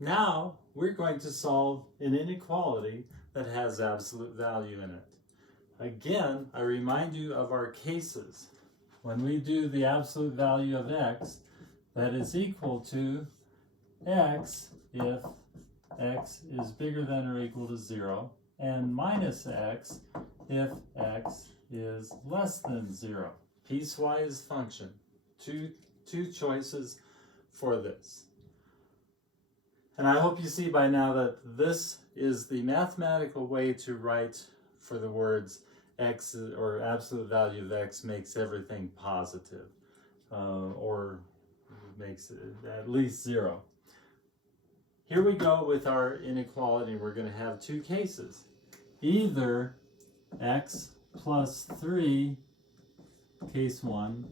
Now we're going to solve an inequality that has absolute value in it. Again, I remind you of our cases. When we do the absolute value of x, that is equal to x if x is bigger than or equal to 0, and minus x if x is less than 0. Piecewise function. Two choices for this. And I hope you see by now that this is the mathematical way to write for the words x, or absolute value of x makes everything positive, or makes it at least 0. Here we go with our inequality. We're going to have two cases. Either x plus 3, case 1,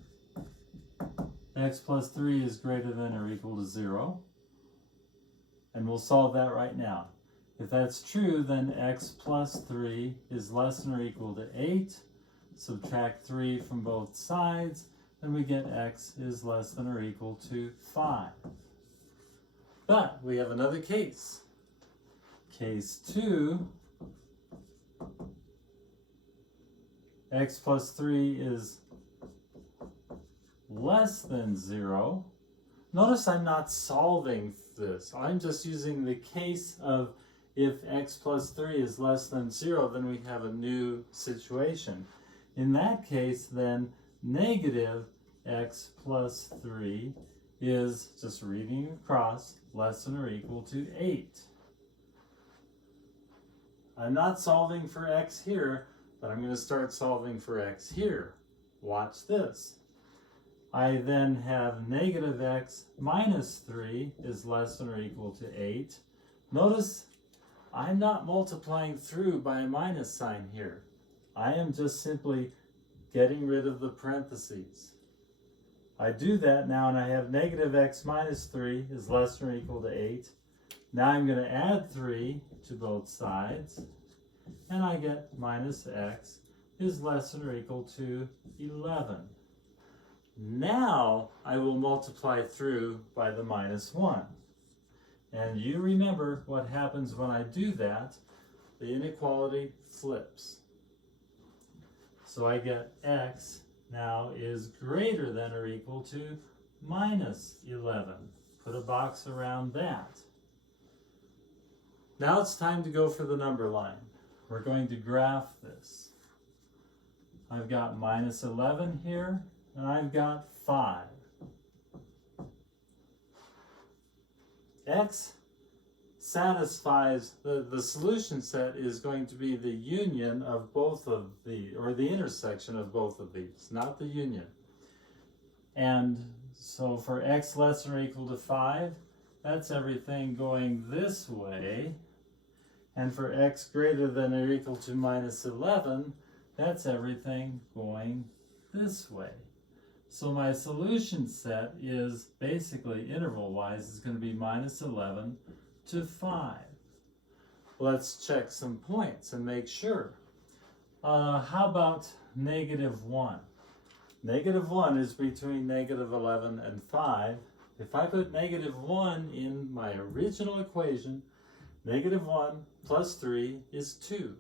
x plus 3 is greater than or equal to 0. And we'll solve that right now. If that's true, then x plus 3 is less than or equal to 8. Subtract 3 from both sides, and we get x is less than or equal to 5. But we have another case. Case 2, x plus 3 is less than 0. Notice I'm not solving this. I'm just using the case of if x plus 3 is less than 0, then we have a new situation. In that case, then negative x plus 3 is, just reading across, less than or equal to 8. I'm not solving for x here, but I'm going to start solving for x here. Watch this. I then have negative x minus 3 is less than or equal to 8. Notice I'm not multiplying through by a minus sign here. I am just simply getting rid of the parentheses. I do that now, and I have negative x minus 3 is less than or equal to 8. Now I'm going to add 3 to both sides, and I get minus x is less than or equal to 11. Now I will multiply through by the minus 1. And you remember what happens when I do that. The inequality flips. So I get x now is greater than or equal to minus 11. Put a box around that. Now it's time to go for the number line. We're going to graph this. I've got minus 11 here, and I've got 5. X satisfies, the solution set is going to be the union of both of the, or the intersection of both of these, not the union. And so for x less than or equal to 5, that's everything going this way. And for x greater than or equal to minus 11, that's everything going this way. So my solution set is basically interval-wise is going to be minus 11 to 5. Let's check some points and make sure. How about negative 1? Negative 1 is between negative 11 and 5. If I put negative 1 in my original equation, negative 1 plus 3 is 2.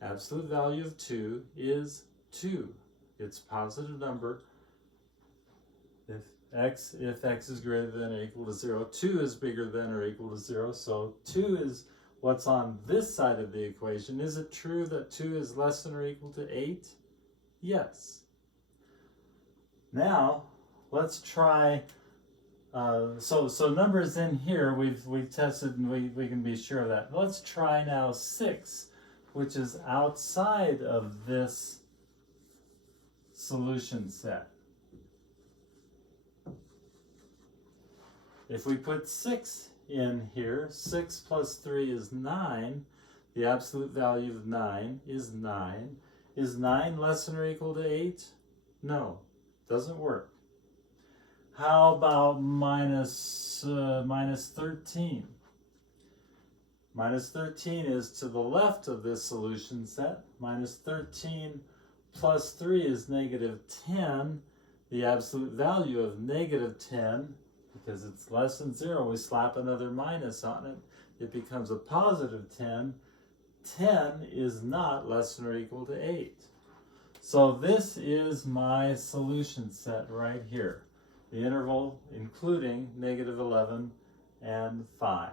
Absolute value of 2 is 2. It's a positive number. If x is greater than or equal to 0, 2 is bigger than or equal to 0, so 2 is what's on this side of the equation. Is it true that 2 is less than or equal to 8? Yes. Now, let's try, so numbers in here, we've tested and we can be sure of that. Let's try now 6, which is outside of this solution set. If we put 6 in here, 6 plus 3 is 9. The absolute value of 9 is 9. Is 9 less than or equal to 8? No, doesn't work. How about minus 13? Minus 13 is to the left of this solution set. Minus 13 plus 3 is negative 10. The absolute value of negative 10 because it's less than 0, we slap another minus on it. It becomes a positive 10. 10 is not less than or equal to 8. So this is my solution set right here. The interval including negative 11 and 5.